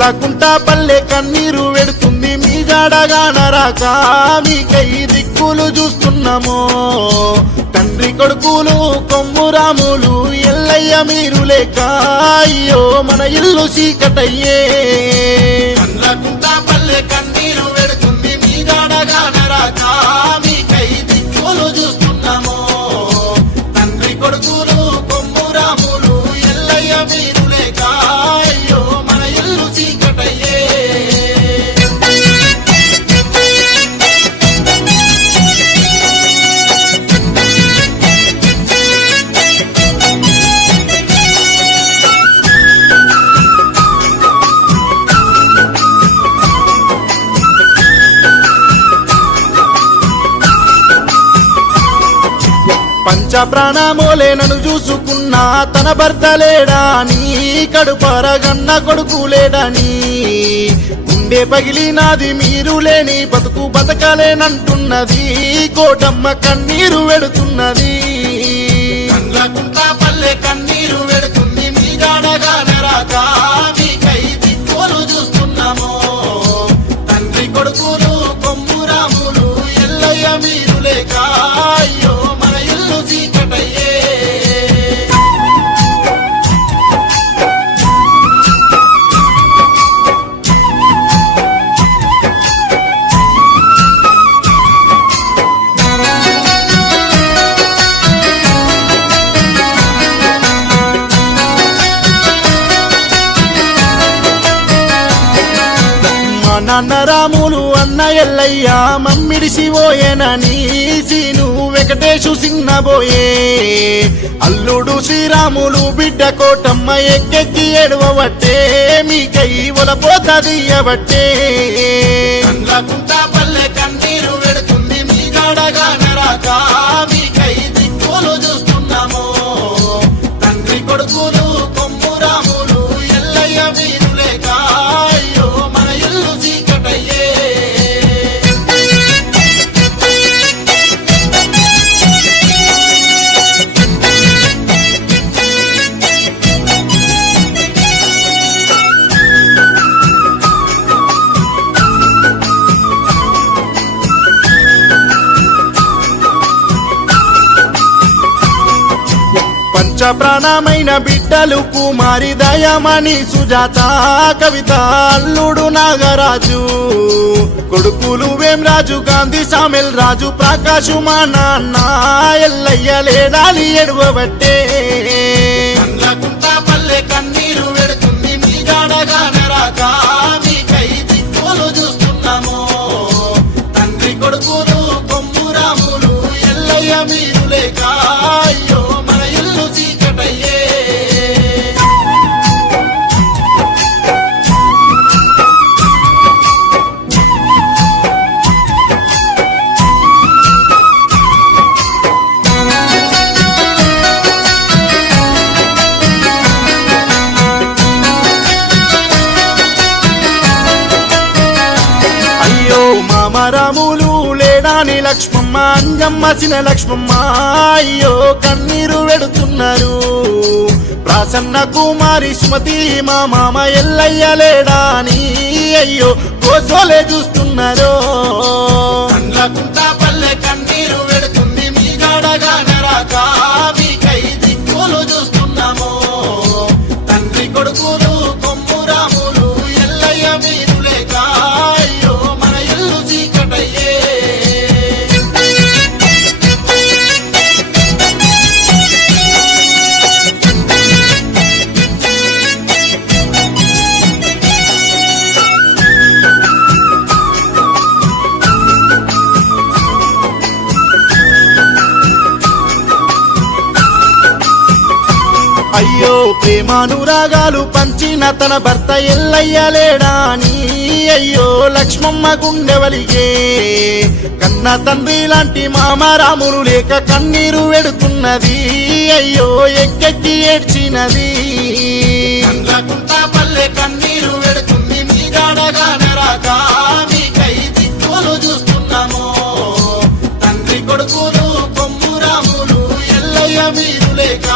కండ్లకుంటా పల్లె కన్నీరు వెడుతుంది మీ జాడగానరాక మీకై దిక్కులు చూస్తున్నామో తండ్రి కొడుకులు కొమ్మురాములు ఎల్లయ్య మీరు లేక అయ్యో మన ఇల్లు చీకటయ్యే కండ్లకుంటా పల్లె కన్నీరు వెడుతుంది మీ జాడగానరాక మీకై దిక్కులు చూస్తున్నామో తండ్రి కొడుకులు కొమ్మురాములు ఎల్లయ్య మీరు లేక అయ్యో మన ఇల్లు చీకటయ్యే పంచ ప్రాణమోలే నన్ను చూసుకున్నా తన భర్త లేడాని కడుపరగన్న కొడుకు లేడని గుండె పగిలినాది మీరు లేని బతుకు బతకలేనంటున్నది కోటమ్మ కన్నీరు వెడుతున్నది కండ్లకుంటా పల్లె కన్నీరు వెడుతుంది మీ జాడగానరాక మీకై దిక్కులు చూస్తున్నామో తండ్రి కొడుకులు కొమ్మురాములు ఎల్లయ్య మీరు లేక అయ్యో మన ఇల్లు చీకటయ్యే మా నాన్న రాములు అన్న ఎల్లయ్య మమ్మిడిసిపోయేనని సీను వెంకటేశు సిన్నబోయే అల్లుడు శ్రీరాములు బిడ్డ కోటమ్మ ఎక్కెక్కి ఏడవబట్టే మీకై ఒలపోతదియబట్టే కండ్లకుంటా పల్లె కన్నీరు వెడుతుంది మీ జాడగానరాక మీకై దిక్కులు చూస్తున్నామో తండ్రి కొడుకులు కొమ్మురాములు ఎల్లయ్య మీరు లేక అయ్యో మన ఇల్లు చీకటయ్యే పంచ ప్రాణమైన బిడ్డలు కుమారి దయమణి సుజాత కవిత అల్లుడు నాగరాజు కొడుకులు వేమరాజు గాంధీ సామెల్ రాజు ప్రకాశు మా నాన్న ఎల్లయ్య లేడాలి ఎడవబట్టే కండ్లకుంటా పల్లె కన్నీరు వెడుతుంది మీ జాడగానరాక మీకై దిక్కులు చూస్తున్నామో తండ్రి కొడుకులు కొమ్మురాములు ఎల్లయ్య మీరు లేక అయ్యో మన ఇల్లు చీకటయ్యే అయ్యో మామ రాములు లేడాని లక్ష్మమ్మ అంజమ్మ చిన లక్ష్మమ్మ అయ్యో కన్నీరు వెడుతున్నారు ప్రసన్న కుమారి సుమతి మా మామ ఎల్లయ్య లేడాని అయ్యో కోసోలే చూస్తున్నారు కండ్లకుంటా పల్లె కన్నీరు వెడుతుంది మీ జాడగానరాక మీకై దిక్కులు చూస్తున్నామో తండ్రి కొడుకులు కొమ్మురాములు ఎల్లయ్య మీరు లేక అయ్యో మన ఇల్లు చీకటయ్యే అయ్యో ప్రేమానురాగాలు పంచిన తన భర్త ఎల్లయ్య లేడాని అయ్యో లక్ష్మమ్మ గుండెవలిగే కన్న తండ్రి లాంటి మామ రాములు లేక కన్నీరు వెడుతున్నది అయ్యో ఎక్కెక్కి ఏడ్చినది కండ్లకుంటా పల్లె కన్నీరు వెడుతుంది మీ జాడగానరాక మీకై దిక్కులు చూస్తున్నామో తండ్రి కొడుకులు కొమ్మురాములు ఎల్లయ్య మీరు లేక